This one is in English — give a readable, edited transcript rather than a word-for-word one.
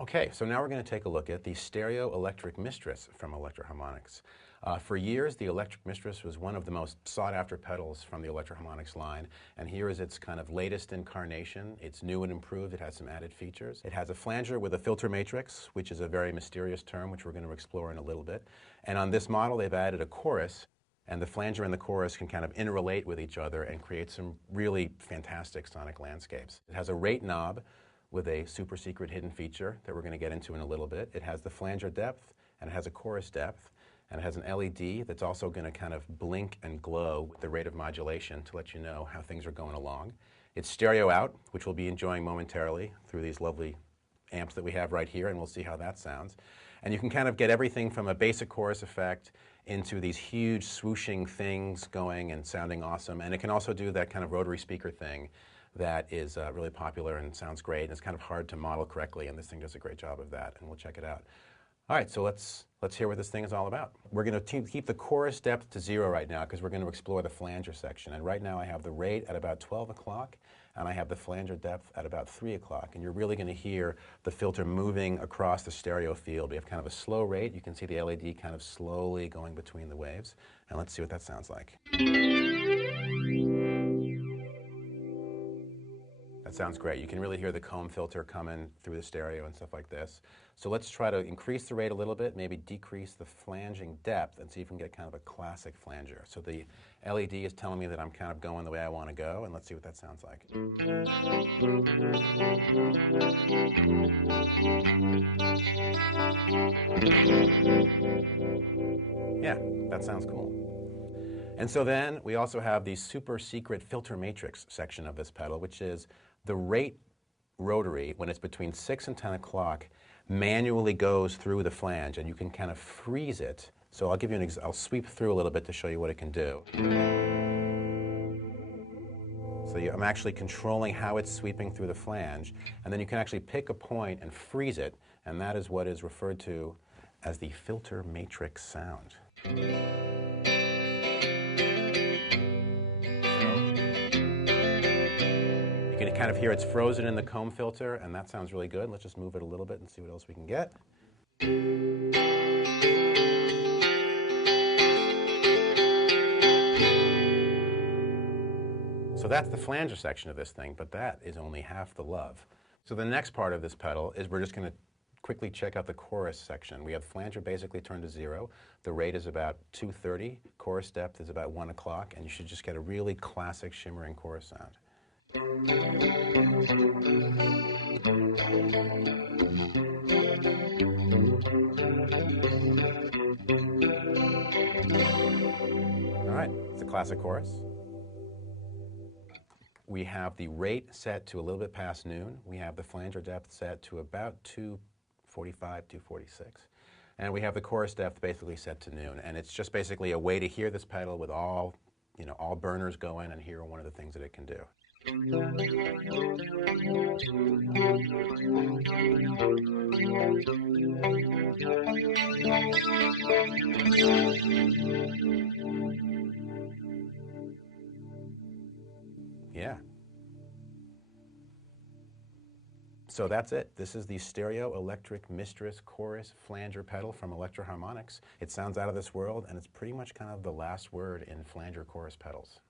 Okay, so now we're going to take a look at the stereo ElectricMistress from Electro-Harmonix. For years, the ElectricMistress was one of the most sought-after pedals from the Electro-Harmonix line, and here is its kind of latest incarnation. It's new and improved. It has some added features. It has a flanger with a filter matrix, which is a very mysterious term, which we're going to explore in a little bit. And on this model, they've added a chorus, and the flanger and the chorus can kind of interrelate with each other and create some really fantastic sonic landscapes. It has a rate knob with a super secret hidden feature that we're going to get into in a little bit. It has the flanger depth, and it has a chorus depth, and it has an LED that's also going to kind of blink and glow with the rate of modulation to let you know how things are going along. It's stereo out, which we'll be enjoying momentarily through these lovely amps that we have right here, and we'll see how that sounds. And you can kind of get everything from a basic chorus effect into these huge swooshing things going and sounding awesome, and it can also do that kind of rotary speaker thing that is really popular and sounds great, and it's kind of hard to model correctly, and this thing does a great job of that, and we'll check it out. All right, so let's hear what this thing is all about. We're going to keep the chorus depth to 0 right now because we're going to explore the flanger section, and right now I have the rate at about 12 o'clock, and I have the flanger depth at about 3 o'clock, and you're really going to hear the filter moving across the stereo field. We have kind of a slow rate. You can see the LED kind of slowly going between the waves, and let's see what that sounds like. That sounds great. You can really hear the comb filter coming through the stereo and stuff like this. So let's try to increase the rate a little bit, maybe decrease the flanging depth, and see if we can get kind of a classic flanger. So the LED is telling me that I'm kind of going the way I want to go, and let's see what that sounds like. Yeah, that sounds cool. And so then we also have the super secret filter matrix section of this pedal, which is the rate rotary, when it's between 6 and 10 o'clock, manually goes through the flange, and you can kind of freeze it. So I'll give you I'll sweep through a little bit to show you what it can do. So I'm actually controlling how it's sweeping through the flange, and then you can actually pick a point and freeze it, and that is what is referred to as the filter matrix sound. You can kind of hear it's frozen in the comb filter, and that sounds really good. Let's just move it a little bit and see what else we can get. So that's the flanger section of this thing, but that is only half the love. So the next part of this pedal is we're just going to quickly check out the chorus section. We have flanger basically turned to 0. The rate is about 230. Chorus depth is about 1 o'clock, and you should just get a really classic shimmering chorus sound. All right, it's a classic chorus. We have the rate set to a little bit past noon. We have the flanger depth set to about 245, 246. And we have the chorus depth basically set to noon. And it's just basically a way to hear this pedal with all burners going and hear one of the things that it can do. Yeah. So that's it. This is the stereo ElectricMistress chorus flanger pedal from Electro-Harmonix. It sounds out of this world, and it's pretty much kind of the last word in flanger chorus pedals.